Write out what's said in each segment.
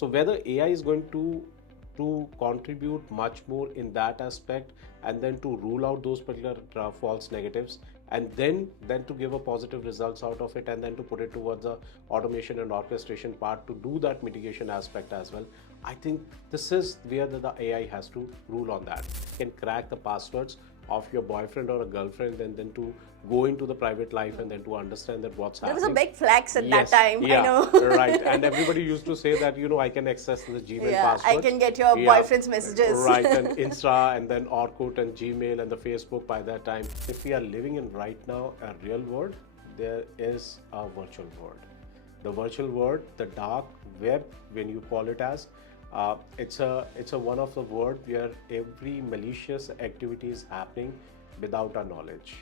So whether AI is going to contribute much more in that aspect, and then to rule out those particular false negatives, and then to give a positive results out of it, and then to put it towards the automation and orchestration part to do that mitigation aspect as well. I think this is where the AI has to rule on that. Can crack the passwords of your boyfriend or a girlfriend, and then to go into the private life, and then to understand that what's There was happening. a big flex at that Yes, time, I yeah, know. right. And everybody used to say that, I can access the Gmail Yeah, I passwords. can get your Yeah, boyfriend's messages. right. And Insta, and then Orkut, and Gmail, and the Facebook by that time. If we are living in right now a real world, there is a virtual world. The virtual world, the dark web, when you call it as, it's a one of the world where every malicious activity is happening without our knowledge.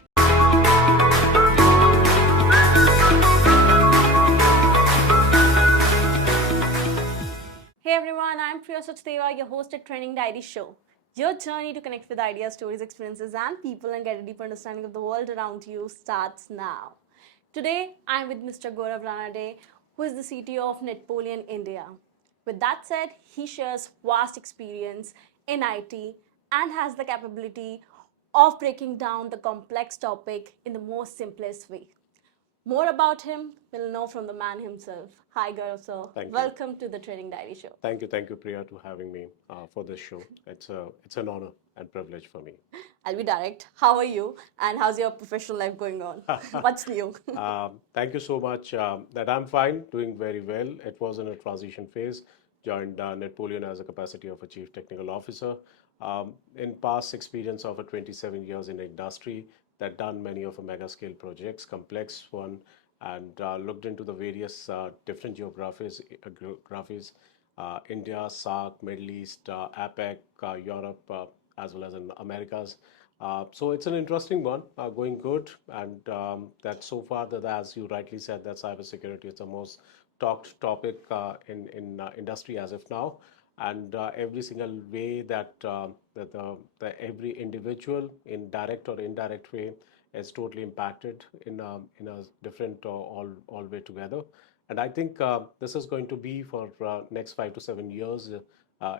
Hey everyone, I'm Priya Sachdeva, your host at Training Diary Show. Your journey to connect with ideas, stories, experiences, and people and get a deeper understanding of the world around you starts now. Today, I'm with Mr. Gaurav Ranade, who is the CTO of Netpoleon India. With that said, he shares vast experience in IT and has the capability of breaking down the complex topic in the most simplest way. More about him we'll know from the man himself. Hi, Gaurav sir. Thank you. Welcome to the Training Diary Show. Thank you, Priya, to having me for this show. It's an honor and privilege for me. I'll be direct. How are you? And how's your professional life going on? What's new? Thank you so much. That I'm fine, doing very well. It was in a transition phase. Joined Napoleon as a capacity of a chief technical officer. In past experience of a 27 years in industry, that done many of a mega scale projects, complex one, and looked into the various different geographies, India, SAARC, Middle East, APEC, Europe, as well as in Americas. So it's an interesting one, going good, and that so far that, as you rightly said, that cybersecurity is the most talked topic in industry as of now, and every single way that the every individual in direct or indirect way is totally impacted in a different all way together. And I think this is going to be for next 5 to 7 years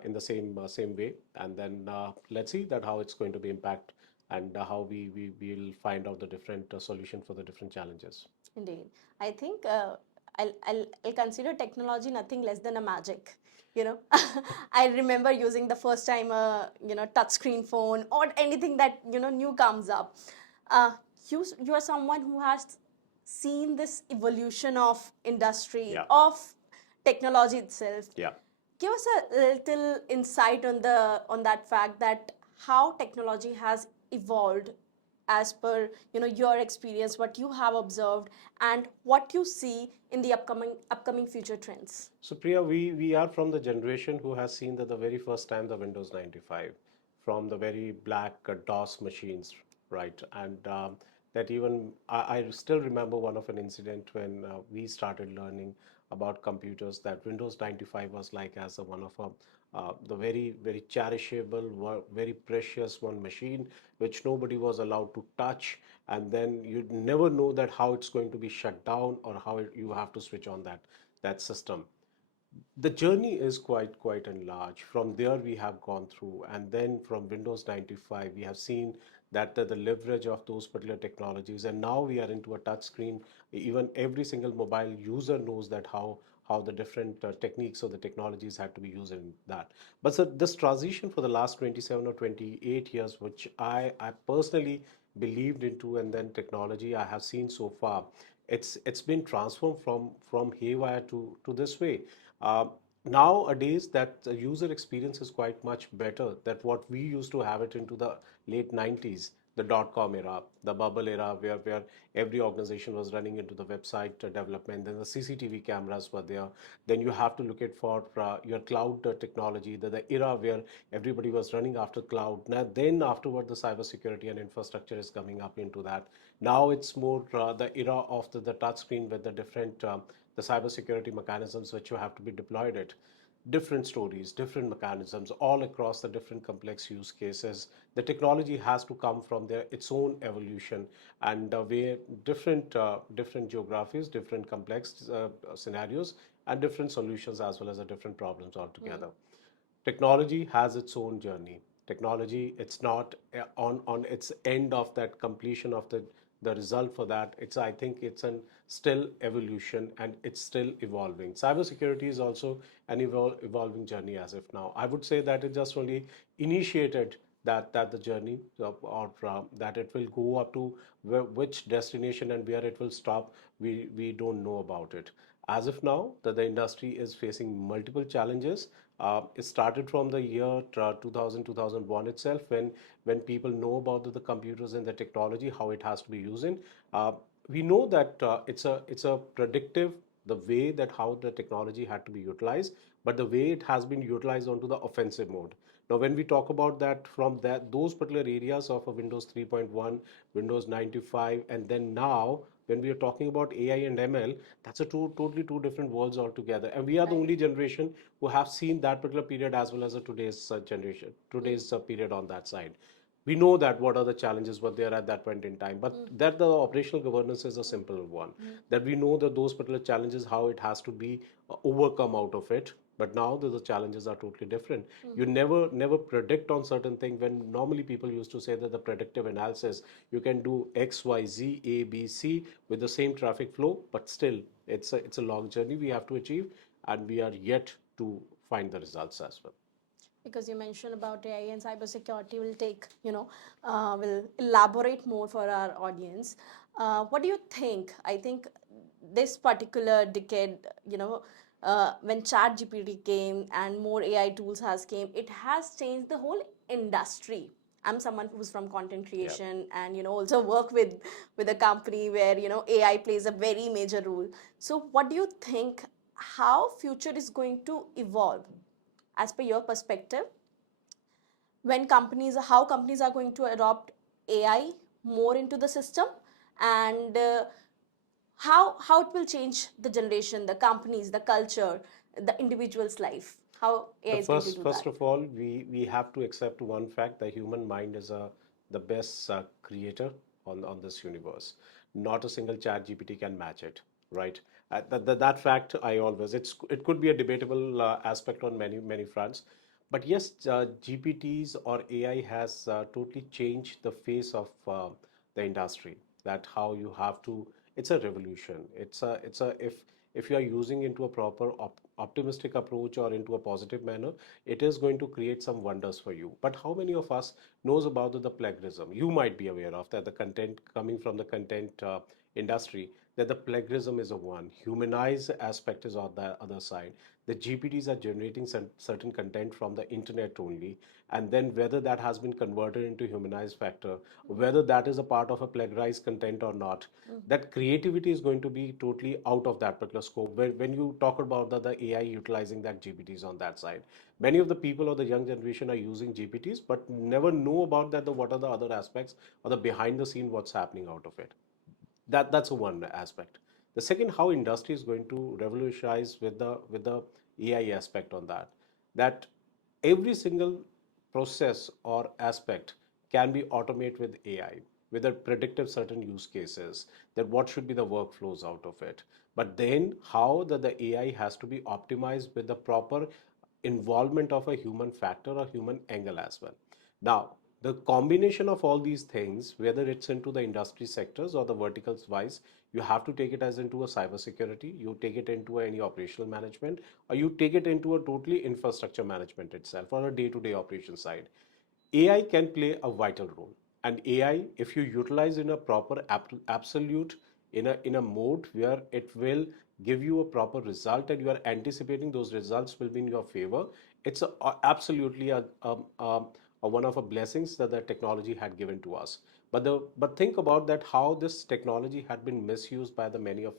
in the same way. And then let's see that how it's going to be impact, and how we will find out the different solution for the different challenges. Indeed. I think I'll consider technology nothing less than a magic. You know, I remember using the first time a touchscreen phone or anything that new comes up. Uh, you are someone who has seen this evolution of industry Yeah. of technology itself. Yeah. Give us a little insight on that fact that how technology has evolved as per your experience, what you have observed, and what you see in the upcoming future trends. So Priya, we are from the generation who has seen that the very first time the Windows 95, from the very black DOS machines, right? And that even I still remember one of an incident when we started learning about computers, that Windows 95 was like as a one of the very cherishable, very precious one machine which nobody was allowed to touch, and then you'd never know that how it's going to be shut down, or how you have to switch on that system. The journey is quite enlarged. From there we have gone through, and then from Windows 95 we have seen that the leverage of those particular technologies, and now we are into a touch screen. Even every single mobile user knows that how the different techniques or the technologies had to be used in that. But so this transition for the last 27 or 28 years, which I personally believed into, and then technology I have seen so far, it's been transformed from haywire to this way. uh, Nowadays, that the user experience is quite much better than what we used to have it into the late 90s, the dot-com era, the bubble era, where every organization was running into the website development. Then the CCTV cameras were there. Then you have to look at for your cloud technology, the era where everybody was running after cloud. Now, then afterward, the cybersecurity and infrastructure is coming up into that. Now it's more the era of the touch screen with the different the cybersecurity mechanisms which you have to be deployed at. Different stories, different mechanisms, all across the different complex use cases. The technology has to come from their its own evolution, and where different geographies, different complex scenarios, and different solutions as well as the different problems altogether. Technology has its own journey. Technology, it's not on its end of that completion of the result for that. It's, I think it's an still evolution and it's still evolving. Cybersecurity is also an evolving journey as of now. I would say that it just only initiated that the journey, or that it will go up to which destination and where it will stop, we don't know about it. As of now, the industry is facing multiple challenges. It started from the year 2000, 2001 itself, when people know about the computers and the technology, how it has to be used in. We know that it's a predictive, the way that how the technology had to be utilized, but the way it has been utilized onto the offensive mode. Now, when we talk about that, from that those particular areas of a Windows 3.1, Windows 95, and then now when we are talking about AI and ML, that's a totally two different worlds altogether. And we are the Right. only generation who have seen that particular period as well as a today's generation, today's period on that side. We know that what are the challenges were there at that point in time, but that the operational governance is a simple one, that we know that those particular challenges, how it has to be overcome out of it. But now the challenges are totally different. You never predict on certain thing, when normally people used to say that the predictive analysis, you can do x y z a b c with the same traffic flow, but still it's a long journey we have to achieve, and we are yet to find the results as well. Because you mentioned about AI and cybersecurity, will take, will elaborate more for our audience. What do you think? I think this particular decade, when Chat GPT came and more AI tools has came, it has changed the whole industry. I'm someone who's from content Yeah. creation and also work with a company where AI plays a very major role. So what do you think? How future is going to evolve as per your perspective, when companies, how companies are going to adopt AI more into the system, and how it will change the generation, the companies, the culture, the individual's life, how AI The is going to first do first that. of all, we have to accept one fact: the human mind is the best creator on this universe. Not a single chat GPT can match it, right? That fact, I always, it could be a debatable aspect on many fronts, but yes, GPTs or AI has totally changed the face of the industry. That how you have to, it's a revolution. It's a if you are using into a proper optimistic approach or into a positive manner, it is going to create some wonders for you. But how many of us knows about the plagiarism? You might be aware of that, the content coming from the content industry, that the plagiarism is a one, humanized aspect is on the other side. The GPTs are generating certain content from the internet only, and then whether that has been converted into humanized factor, whether that is a part of a plagiarized content or not, that creativity is going to be totally out of that particular scope. When you talk about the AI utilizing that GPTs on that side, many of the people or the young generation are using GPTs, but never know about that, the what are the other aspects or the behind the scene what's happening out of it. That's a one aspect. The second, how industry is going to revolutionize with the AI aspect on that. That every single process or aspect can be automated with AI, with a predictive certain use cases, that what should be the workflows out of it. But then how the AI has to be optimized with the proper involvement of a human factor or human angle as well. Now, the combination of all these things, whether it's into the industry sectors or the verticals wise, you have to take it as into a cybersecurity, you take it into any operational management, or you take it into a totally infrastructure management itself or a day-to-day operation side. AI can play a vital role. And AI, if you utilize in a proper absolute, in a mode where it will give you a proper result and you are anticipating those results will be in your favor, it's absolutely a one of a blessings that the technology had given to us. But think about that, how this technology had been misused by the many of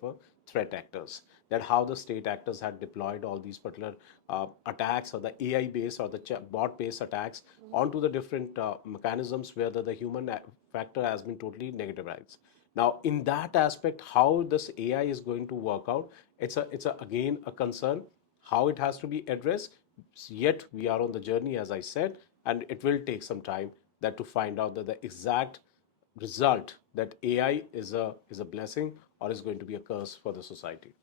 threat actors, that how the state actors had deployed all these particular attacks, or the AI based or the bot based attacks onto the different mechanisms where the human factor has been totally negativized. Now, in that aspect, how this AI is going to work out, it's again a concern, how it has to be addressed. Yet we are on the journey, as I said, and it will take some time that to find out that the exact result, that AI is a blessing or is going to be a curse for the society.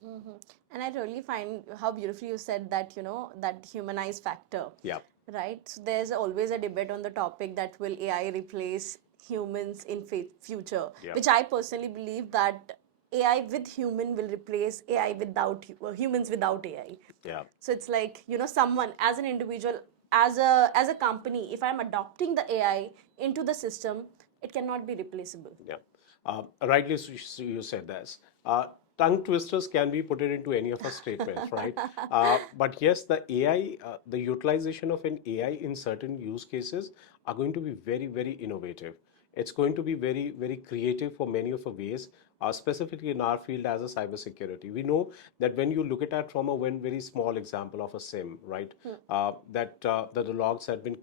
And I really find how beautifully you said that, that humanize factor. Yeah. Right? So there's always a debate on the topic that will AI replace humans in future, Yeah. which I personally believe that AI with human will replace AI without humans without AI. Yeah. So it's like, someone as an individual, as a company, if I'm adopting the AI into the system, it cannot be replaceable. Yeah. Rightly you said this. Tongue twisters can be put it into any of our statements, right? But yes, the AI, the utilization of an AI in certain use cases are going to be very, very innovative. It's going to be very, very creative for many of the ways, specifically in our field as a cybersecurity. We know that when you look at that from a one very small example of a SIM, right, that the logs have been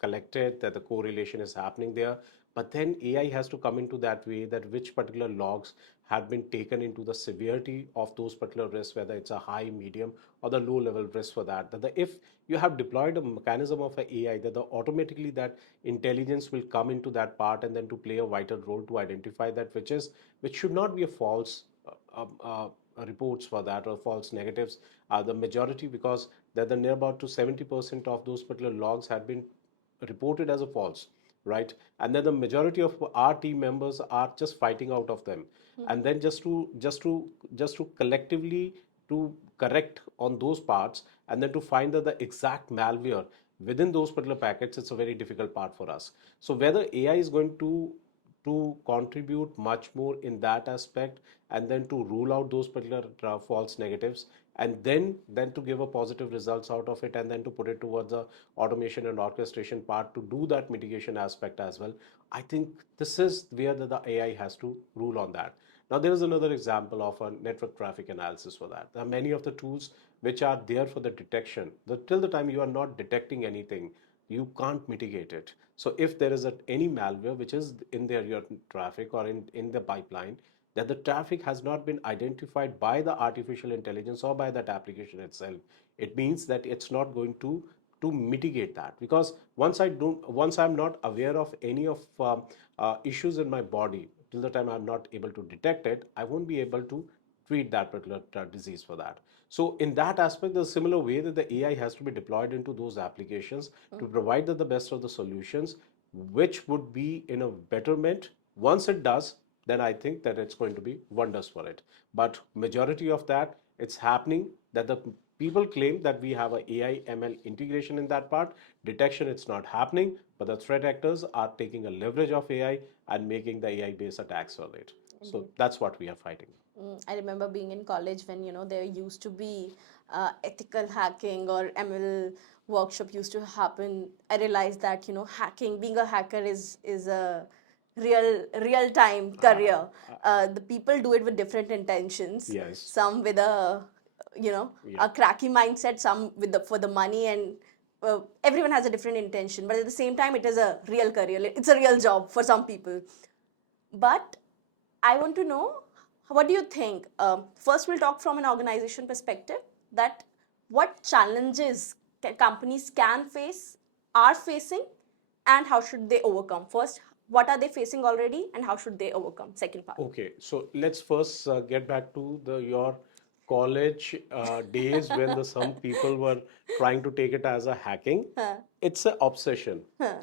collected, that the correlation is happening there, but then AI has to come into that way that which particular logs have been taken into the severity of those particular risks, whether it's a high, medium, or the low level risk for that. If you have deployed a mechanism of a AI, that automatically that intelligence will come into that part and then to play a vital role to identify that which should not be a false reports for that or false negatives. The majority, because that the near about to 70% of those particular logs had been reported as a false, right? And then the majority of our team members are just fighting out of them, and then just to collectively to correct on those parts, and then to find that the exact malware within those particular packets, it's a very difficult part for us. So whether AI is going to contribute much more in that aspect, and then to rule out those particular false negatives, and then to give a positive results out of it, and then to put it towards the automation and orchestration part to do that mitigation aspect as well. I think this is where the AI has to rule on that. Now there is another example of a network traffic analysis for that. There are many of the tools which are there for the detection. Till the time you are not detecting anything, you can't mitigate it. So if there is any malware which is in your traffic or in the pipeline, that the traffic has not been identified by the artificial intelligence or by that application itself, it means that it's not going to mitigate that, because once I'm not aware of any of issues in my body, till the time I'm not able to detect it, I won't be able to treat that particular disease for that. So in that aspect, there's a similar way that the AI has to be deployed into those applications to provide the best of the solutions, which would be in a betterment. Once it does, then I think that it's going to be wonders for it. But majority of that, it's happening that the people claim that we have a AI ML integration in that part. Detection, it's not happening, but the threat actors are taking a leverage of AI and making the AI based attacks on it. So that's what we are fighting. I remember being in college when there used to be ethical hacking or ML workshop used to happen. I realized that hacking, being a hacker is a real time career. The people do it with different intentions. Yes. Some with a a cracky mindset, some with the for the money, and everyone has a different intention. But at the same time, it is a real career. It's a real job for some people. But I want to know, what do you think? First, we'll talk from an organization perspective, that what challenges companies can face, are facing, and how should they overcome? First, what are they facing already, and how should they overcome? Second part. Okay, so let's first get back to your college days when some people were trying to take it as a hacking. It's an obsession,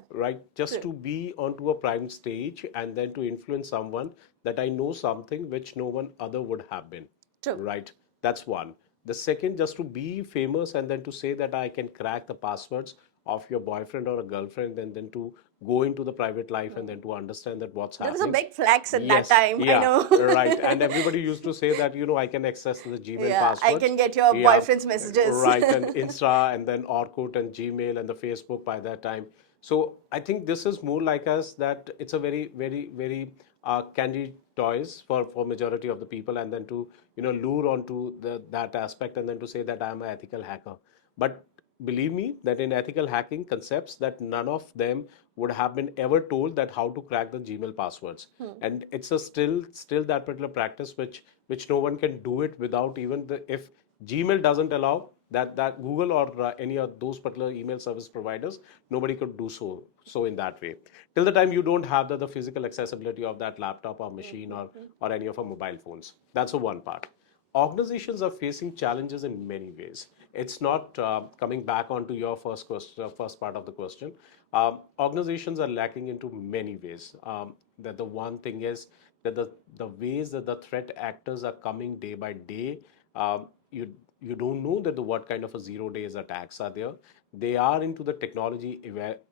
right? Just to be onto a prime stage and then to influence someone that I know something which no one other would have been. True. Right? That's one. The second, just to be famous and then to say that I can crack the passwords of your boyfriend or a girlfriend, and then to go into the private life and then to understand that what's There was a happening. big flex at that Yes, time, I yeah, know. right. And everybody used to say that, I can access the Gmail Yeah, I passwords. can get your Yeah, boyfriend's messages. right. And Insta and then Orkut and Gmail and the Facebook by that time. So I think this is more like us, that it's a very, very, very candy toys for majority of the people, and then to lure onto that aspect, and then to say that I'm an ethical hacker. But believe me that in ethical hacking concepts, that none of them would have been ever told that how to crack the Gmail passwords. And it's a still that particular practice which no one can do it without, even if Gmail doesn't allow, that Google or any of those particular email service providers, nobody could do so in that way. Till the time you don't have the physical accessibility of that laptop or machine or any of our mobile phones. That's the one part. Organizations are facing challenges in many ways. It's not coming back onto your first question, first part of the question. Organizations are lacking into many ways. That the one thing is that the ways that the threat actors are coming day by day, you you don't know that what kind of a 0 days attacks are there. They are into the technology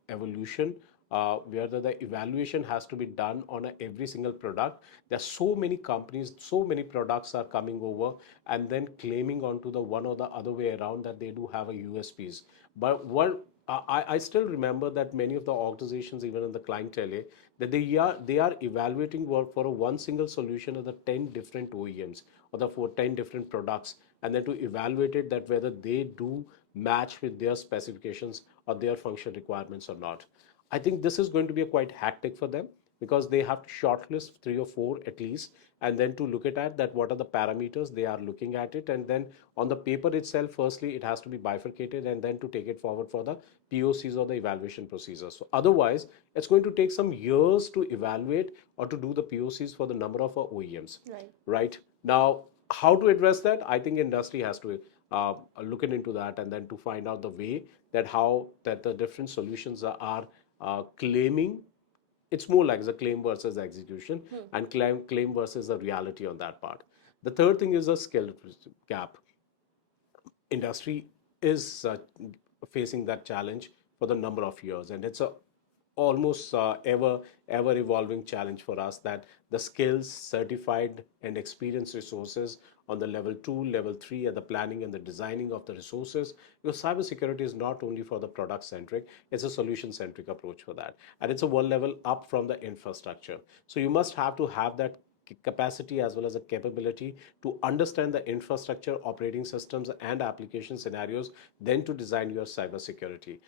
evolution, where the evaluation has to be done on every single product. There are so many companies, so many products are coming over and then claiming onto the one or the other way around that they do have a USPs. But what I still remember that many of the organizations, even in the clientele, that they are evaluating for a one single solution of the 10 different OEMs or the for 10 different products, and then to evaluate it that whether they do match with their specifications or their function requirements or not. I think this is going to be a quite hectic for them because they have to shortlist three or four at least, and then to look at that what are the parameters they are looking at it, and then on the paper itself, firstly it has to be bifurcated and then to take it forward for the POCs or the evaluation procedures. So otherwise, it's going to take some years to evaluate or to do the POCs for the number of OEMs. Right. Right now, how to address that? I think industry has to look into that and then to find out the way that how that the different solutions are claiming. It's more like the claim versus execution and claim versus the reality on that part. The third thing is a skill gap. Industry is facing that challenge for the number of years, and it's a almost ever evolving challenge for us that the skills, certified and experienced resources on the level 2, level 3, and the planning and the designing of the resources, because cybersecurity is not only for the product centric, it's a solution centric approach for that, and it's a one level up from the infrastructure. So you must have to have that capacity as well as a capability to understand the infrastructure, operating systems, and application scenarios, then to design your cybersecurity.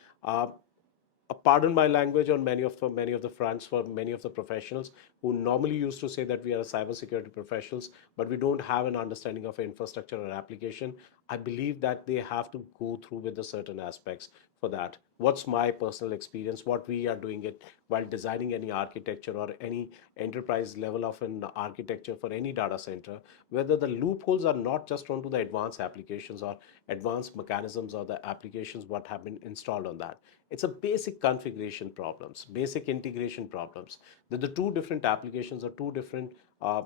Pardon my language on many of the fronts for many of the professionals who normally used to say that we are cybersecurity professionals, but we don't have an understanding of infrastructure or application. I believe that they have to go through with the certain aspects for that. What's my personal experience? What we are doing it while designing any architecture or any enterprise level of an architecture for any data center, whether the loopholes are not just onto the advanced applications or advanced mechanisms or the applications what have been installed on that. It's a basic configuration problems, basic integration problems. That the two different applications or uh,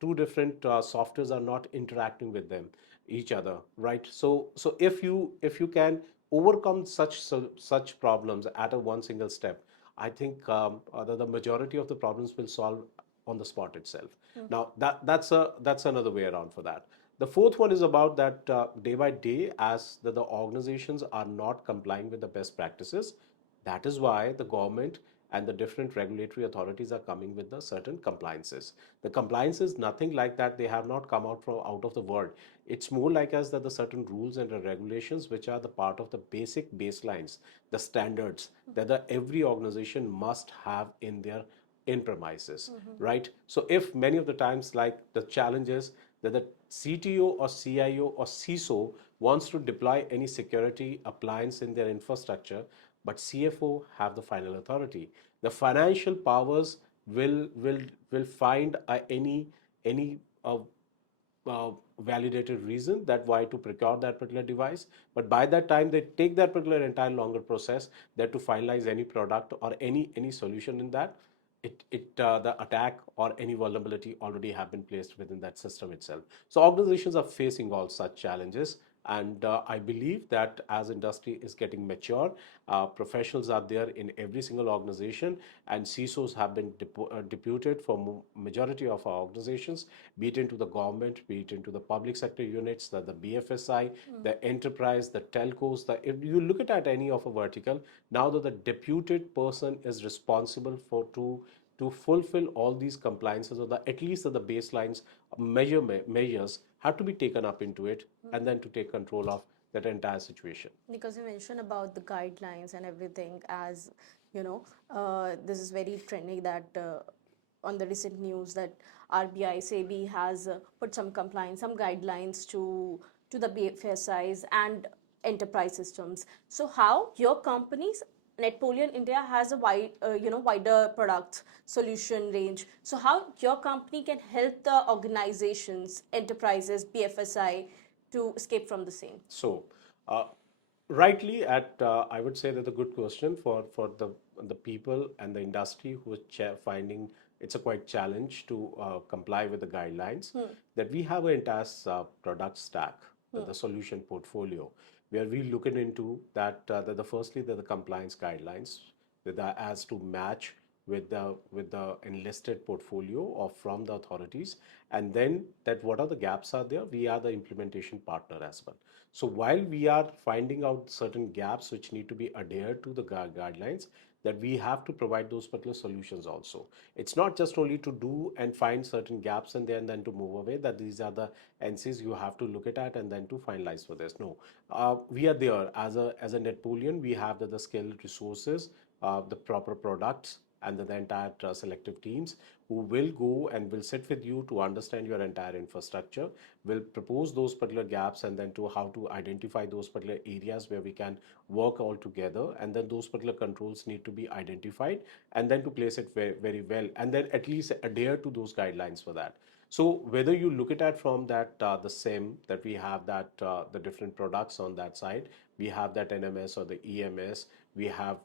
softwares are not interacting with them each other, right? So if you can overcome such problems at a one single step, I think the majority of the problems will solve on the spot itself. Now that's another way around for that. The fourth one is about that day by day, as the organizations are not complying with the best practices. That is why the government and the different regulatory authorities are coming with the certain compliances. The compliance is nothing like that. They have not come out of the world. It's more like as that the certain rules and the regulations which are the part of the basic baselines, the standards that every organization must have in their in premises, right? So if many of the times, like the challenges that the CTO or CIO or CISO wants to deploy any security appliance in their infrastructure, but CFO have the final authority. The financial powers will find any validated reason that why to procure that particular device, but by that time they take that particular entire longer process that to finalize any product or any solution in that, it the attack or any vulnerability already have been placed within that system itself. So organizations are facing all such challenges, and I believe that as industry is getting mature, professionals are there in every single organization, and CISOs have been deputed for majority of our organizations, be it into the government, be it into the public sector units, the BFSI, the enterprise, the telcos. If you look at any of a vertical, now that the deputed person is responsible for to fulfill all these compliances, or the at least the baselines measures have to be taken up into it, and then to take control of that entire situation. Because you mentioned about the guidelines and everything, as you know, this is very trendy that on the recent news that RBI SEBI has put some compliance, some guidelines to the BFSIs, and enterprise systems. So how your companies, Napoleon India has a wider product solution range. So how your company can help the organizations, enterprises, BFSI to escape from the same? So, uh, rightly I would say that a good question for the people and the industry who are finding it's a quite challenge to comply with the guidelines, that we have an entire product stack, the solution portfolio, where we looking into that the firstly that the compliance guidelines with the, as to match with the enlisted portfolio of from the authorities, and then that what are the gaps are there, we are the implementation partner as well. So while we are finding out certain gaps which need to be adhered to the guidelines, that we have to provide those particular solutions also. It's not just only to do and find certain gaps in there and then to move away, that these are the NCs you have to look at and then to finalize for this. No, we are there as a Napoleon. We have the skilled resources, the proper products, and the entire selective teams who will go and will sit with you to understand your entire infrastructure, will propose those particular gaps, and then to how to identify those particular areas where we can work all together, and then those particular controls need to be identified, and then to place it very, very well, and then at least adhere to those guidelines for that. So whether you look at it from that the SIM, that we have that the different products on that side, we have that NMS or the EMS, we have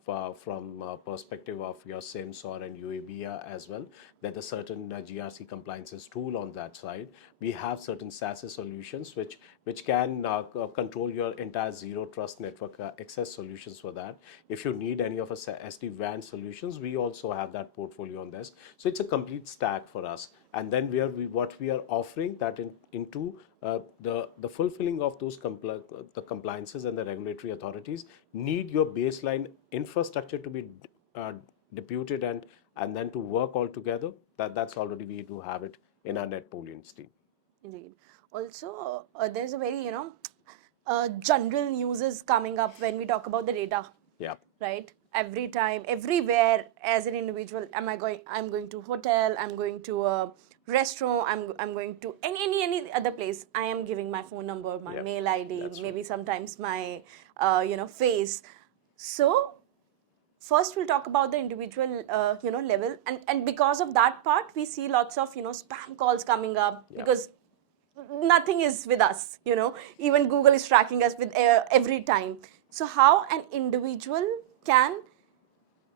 from perspective of your SIMs or an UABIA as well, that a certain GRC compliances tool on that side. We have certain SaaS solutions which can control your entire zero trust network access solutions for that. If you need any of a SD-WAN solutions, we also have that portfolio on this. So it's a complete stack for us. And then where what we are offering that into the fulfilling of those the compliances and the regulatory authorities need your baseline infrastructure to be uh, deputed and then to work all together. That's already we do have it in our Napoleon's team. Indeed. Also, there's a very, general news is coming up when we talk about the data. Yeah. Right? Every time, everywhere, as an individual, I'm going to hotel, I'm going to a restaurant, I'm going to any other place. I am giving my phone number, my Yeah, mail ID, that's maybe true. sometimes my, face. So first we'll talk about the individual level, and because of that part we see lots of spam calls coming up, Yeah. because nothing is with us, even Google is tracking us with every time. So how an individual can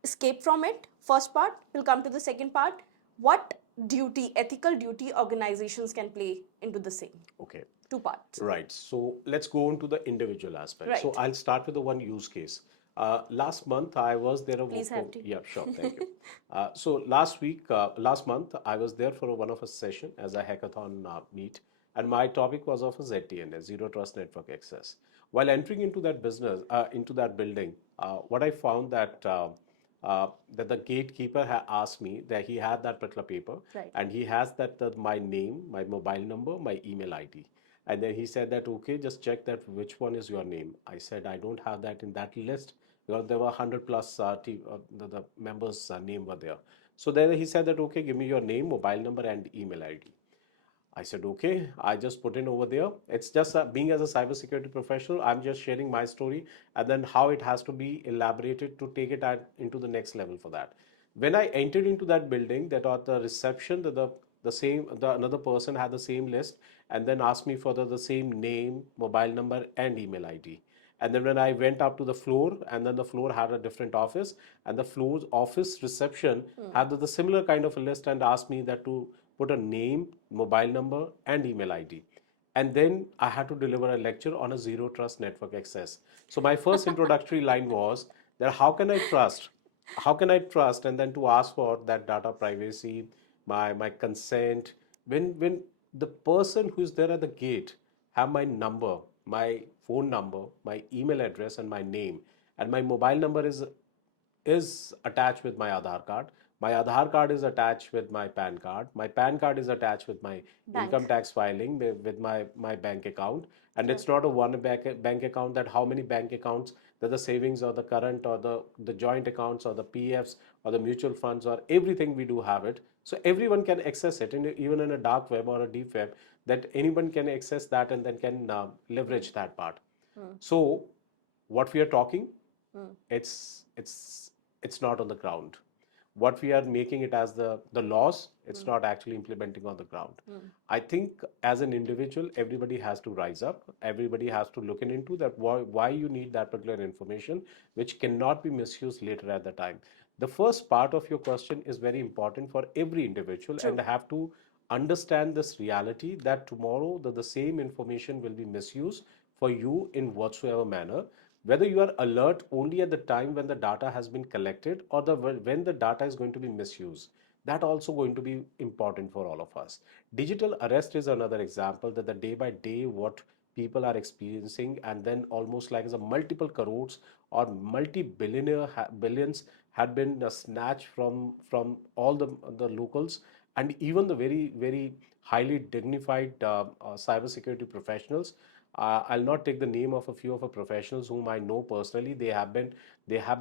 escape from it, first part. We'll come to the second part, what duty, ethical duty organizations can play into the same. Okay. Two parts. Right. So let's go into the individual aspect. So Right. I'll start with the one use case. Last month I was there. Please have to. Yeah, sure. Thank you. So last month I was there for one of a session as a hackathon meet, and my topic was of a ZTNS, Zero Trust Network Access. While entering into that business, into that building, what I found that the gatekeeper had asked me that he had that particular paper, Right. and he has that my name, my mobile number, my email ID. And then he said that, okay, just check that which one is your name. I said, I don't have that in that list because there were 100 plus the members' name were there. So then he said that, okay, give me your name, mobile number, and email ID. I said, okay, I just put in over there. It's just being as a cybersecurity professional, I'm just sharing my story and then how it has to be elaborated to take it into the next level for that. When I entered into that building, that at the reception, the another person had the same list and then asked me for the same name, mobile number, and email ID. And then when I went up to the floor, and then the floor had a different office, and the floor's office reception had the similar kind of a list and asked me that to put a name, mobile number, and email ID. And then I had to deliver a lecture on a zero trust network access. So my first introductory line was that how can I trust? How can I trust? And then to ask for that data privacy, my consent. When the person who's there at the gate have my number, my phone number, my email address, and my name, and my mobile number is attached with my Aadhaar card. My Aadhaar card is attached with my PAN card. My PAN card is attached with my Bank. income tax filing with my bank account. And it's Correct. not a one bank account, that how many bank accounts that the savings or the current or the joint accounts or the PFs or the mutual funds or everything we do have it. So everyone can access it, even in a dark web or a deep web, that anyone can access that and then can leverage that part. So what we are talking, it's it's it's not on the ground. What we are making it as the laws, it's not actually implementing on the ground. I think as an individual, everybody has to rise up. Everybody has to look into that why you need that particular information, which cannot be misused later at the time. The first part of your question is very important for every individual, True. and have to understand this reality that tomorrow the same information will be misused for you in whatsoever manner, whether you are alert only at the time when the data has been collected, or when the data is going to be misused. That also going to be important for all of us. Digital arrest is another example, that the day by day what people are experiencing, and then almost like as a multiple crores or multi-billionaire billions had been snatched from all the locals, and even the very highly dignified cybersecurity professionals. I'll not take the name of a few of the professionals whom I know personally. They have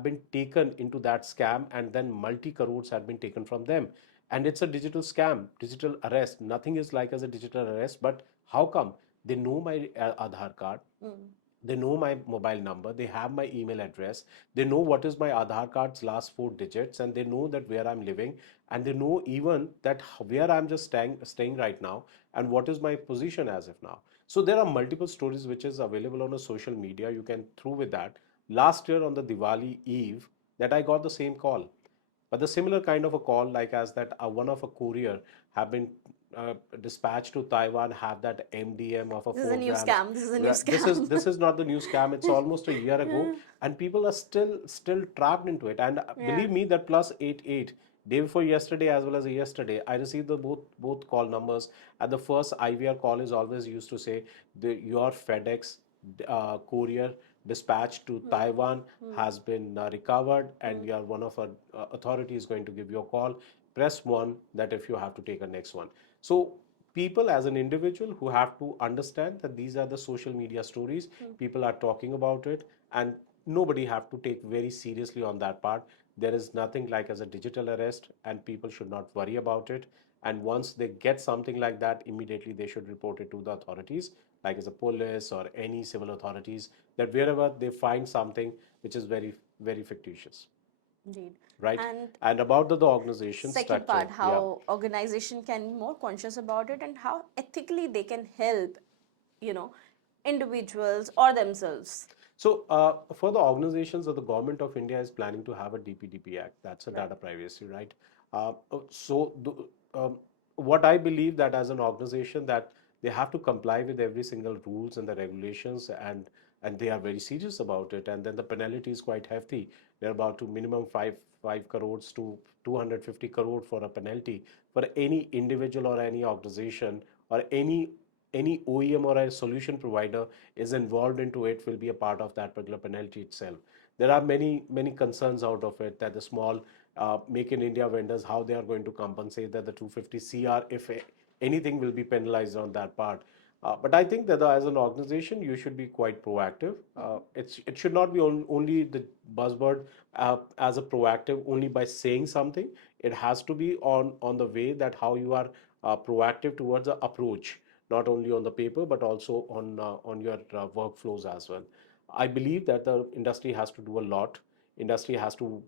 been taken into that scam, and then multi crores had been taken from them. And it's a digital scam, digital arrest. Nothing is like as a digital arrest, but how come they know my Aadhaar card? They know my mobile number, they have my email address, they know what is my Aadhaar card's last four digits, and they know that where I'm living, and they know even that where I'm just staying right now, and what is my position as of now. So there are multiple stories which is available on a social media. You can through with that. Last year on the Diwali Eve, that I got the same call, but the similar kind of a call, like as that one of a courier have been dispatched to Taiwan, have that MDM of a This is a 4 new grams. scam. This is a new This is scam. this is not the new scam. It's almost a year ago, and people are still trapped into it. And Yeah. believe me, that +88 day before yesterday as well as yesterday, I received the both call numbers. And the first IVR call is always used to say your FedEx courier dispatched to Taiwan has been recovered, and your one of our authority is going to give you a call. Press one that if you have to take a next one. So people as an individual who have to understand that these are the social media stories, people are talking about it, and nobody have to take very seriously on that part. There is nothing like as a digital arrest, and people should not worry about it. And once they get something like that, immediately they should report it to the authorities, like as a police or any civil authorities, that wherever they find something which is very fictitious, Indeed. right? And And about the organization second structure, part, yeah. how organization can be more conscious about it and how ethically they can help, you know, individuals or themselves. So, for the organizations, that the government of India is planning to have a DPDP Act. That's a Right. data privacy, right? Uh, so, what I believe that as an organization, that they have to comply with every single rules and the regulations, and they are very serious about it. And then the penalty is quite hefty. They're about to minimum five crores to 250 crore for a penalty for any individual or any organization, or any OEM or a solution provider is involved into it, will be a part of that particular penalty itself. There are many concerns out of it, that the small make in India vendors, how they are going to compensate that the 250 CR, if anything will be penalized on that part. But I think that as an organization, you should be quite proactive. It should not be only the buzzword as a proactive only by saying something. It has to be on the way that how you are proactive towards the approach, not only on the paper but also on your workflows as well. I believe that the industry has to do a lot. Industry has to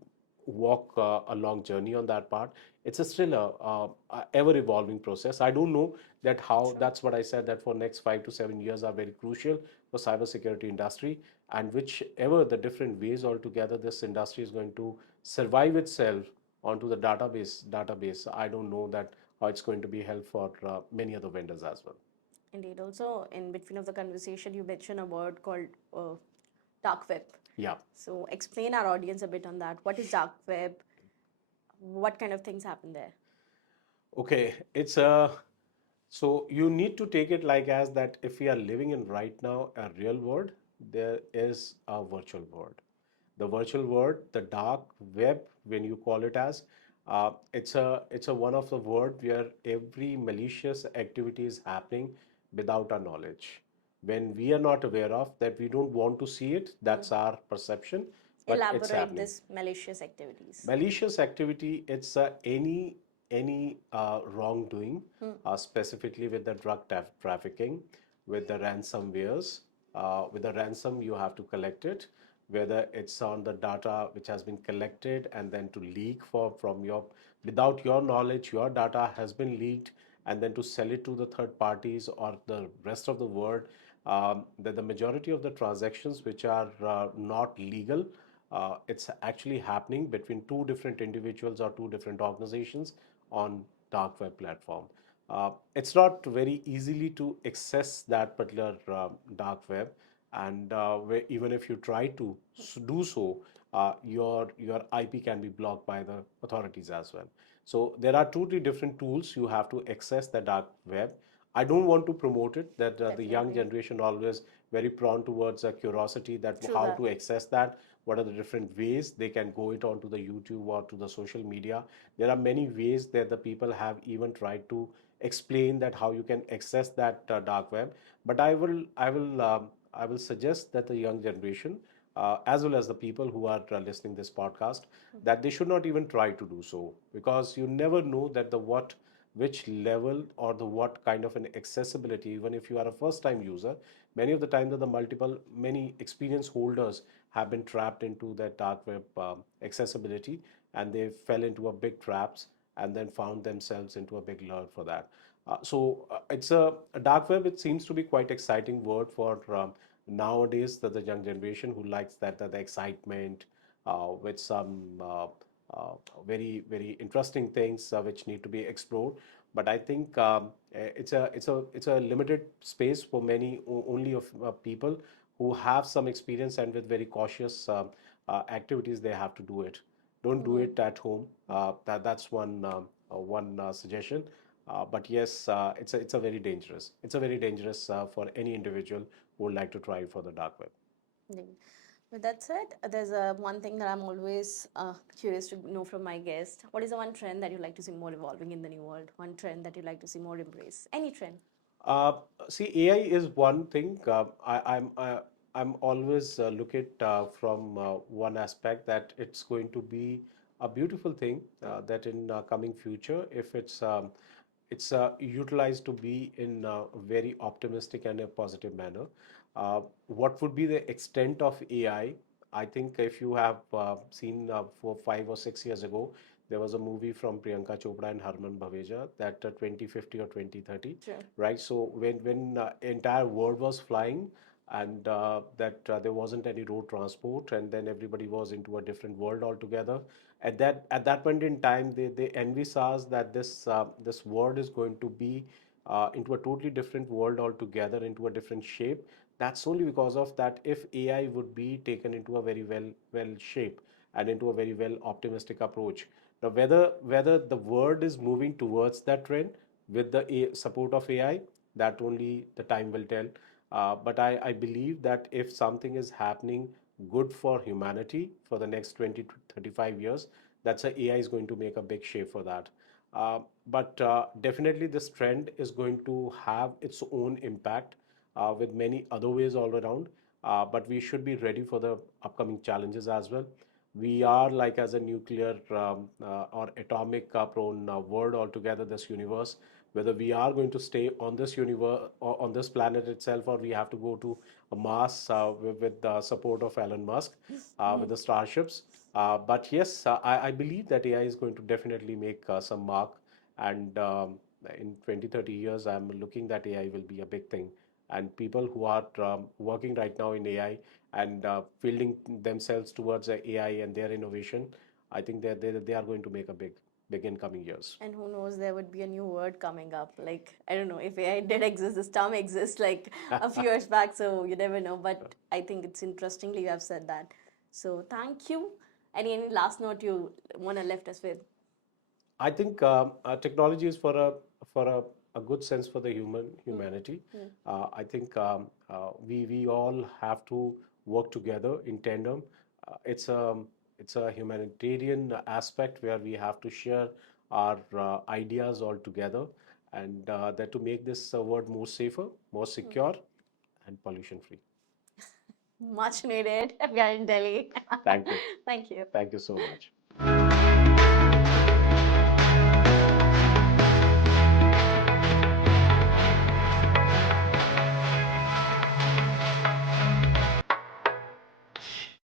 walk a long journey on that part. It's still a ever evolving process. I don't know that how. True. That's what I said, that for next 5 to 7 years are very crucial for cybersecurity industry, and whichever the different ways altogether this industry is going to survive itself onto the database. I don't know that how it's going to be held for many other vendors as well. Indeed. Also, in between of the conversation, you mentioned a word called dark web. Yeah. So, explain our audience a bit on that. What is dark web? What kind of things happen there? Okay, it's a so you need to take it like as that if we are living in right now a real world, there is a virtual world. The virtual world, the dark web, when you call it as, it's a one of the word where every malicious activity is happening without our knowledge. When we are not aware of that, we don't want to see it. That's our perception, but it's Elaborate happening. this malicious activities. Malicious activity, it's any wrongdoing, specifically with the drug trafficking, with the ransomwares, with a ransom, you have to collect it, whether it's on the data which has been collected and then to leak from your, without your knowledge, your data has been leaked, and then to sell it to the third parties or the rest of the world. That the majority of the transactions which are not legal, it's actually happening between two different individuals or two different organizations on dark web platform. It's not very easily to access that particular dark web, and even if you try to do so, your IP can be blocked by the authorities as well. So there are two, three different tools you have to access the dark web. I don't want to promote it, that the young Definitely. generation always very prone towards a curiosity that True how that. to access that, what are the different ways they can go it onto the YouTube or to the social media. There are many ways that the people have even tried to explain that how you can access that dark web. But I will suggest that the young generation, as well as the people who are listening this podcast, that they should not even try to do so, because you never know that the what, which level or the what kind of an accessibility, even if you are a first time user, many of the time that the multiple many experience holders have been trapped into that dark web accessibility, and they fell into a big traps and then found themselves into a big lure for that. It's a dark web. It seems to be quite exciting word for nowadays, that the young generation who likes the excitement with some very interesting things which need to be explored. But I think it's a limited space for many only of people who have some experience, and with very cautious activities they have to do it. Don't do it at home. That's one suggestion. But yes, it's a very dangerous. It's a very dangerous for any individual who would like to try for the dark web. Yeah. With that said, there's one thing that I'm always curious to know from my guest. What is the one trend that you'd like to see more evolving in the new world? One trend that you'd like to see more embrace? Any trend? Uh, See, AI is one thing. I'm always look at from one aspect, that it's going to be a beautiful thing, that in coming future, if it's utilized to be in a very optimistic and a positive manner. What would be the extent of AI? I think if you have seen for 5 or 6 years ago, there was a movie from Priyanka Chopra and Harman Bhaveja, that 2050 or 2030, True. right? So when entire world was flying, and that there wasn't any road transport, and then everybody was into a different world altogether. At that point in time, they envisage that this world is going to be into a totally different world altogether, into a different shape. That's only because of that, if AI would be taken into a very well shape and into a very well optimistic approach. Now, whether the world is moving towards that trend with the support of AI, that only the time will tell. But I believe that if something is happening good for humanity for the next 20 to 35 years, that's a AI is going to make a big shape for that. But definitely this trend is going to have its own impact with many other ways all around. But we should be ready for the upcoming challenges as well. We are like as a nuclear or atomic prone world altogether, this universe. Whether we are going to stay on this universe or on this planet itself, or we have to go to a Mars with the support of Elon Musk with the starships. But yes, I believe that AI is going to definitely make some mark, and in 20, 30 years, I'm looking that AI will be a big thing. And people who are working right now in AI and fielding themselves towards AI and their innovation, I think they are going to make a big in coming years. And who knows, there would be a new word coming up. Like, I don't know if AI did exist, this term exists like a few years back, so you never know. But I think it's interestingly you have said that. So thank you. Any last note you want to left us with? I think technology is a good sense for the humanity. I think we all have to work together in tandem. It's a humanitarian aspect where we have to share our ideas all together, and that to make this world more safer, more secure, and pollution free. Much needed. We are in Delhi. Thank you. Thank you. Thank you so much.